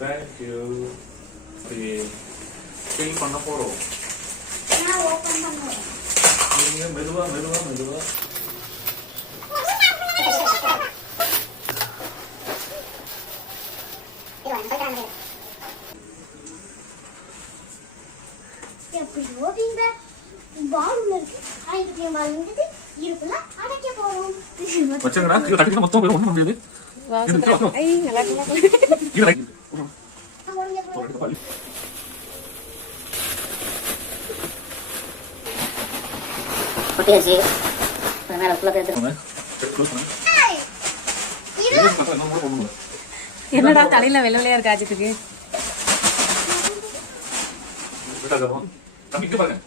Thank you. Clean பண்ண போறோம். நீங்க மெதுவா மெதுவா மெதுவா. மொத்தம் ஒண்ணும் முடியாது. என்னடா தலையில வெள்ள வெள்ளையா இருக்கு ஆஜத்துக்கு. பாருங்க.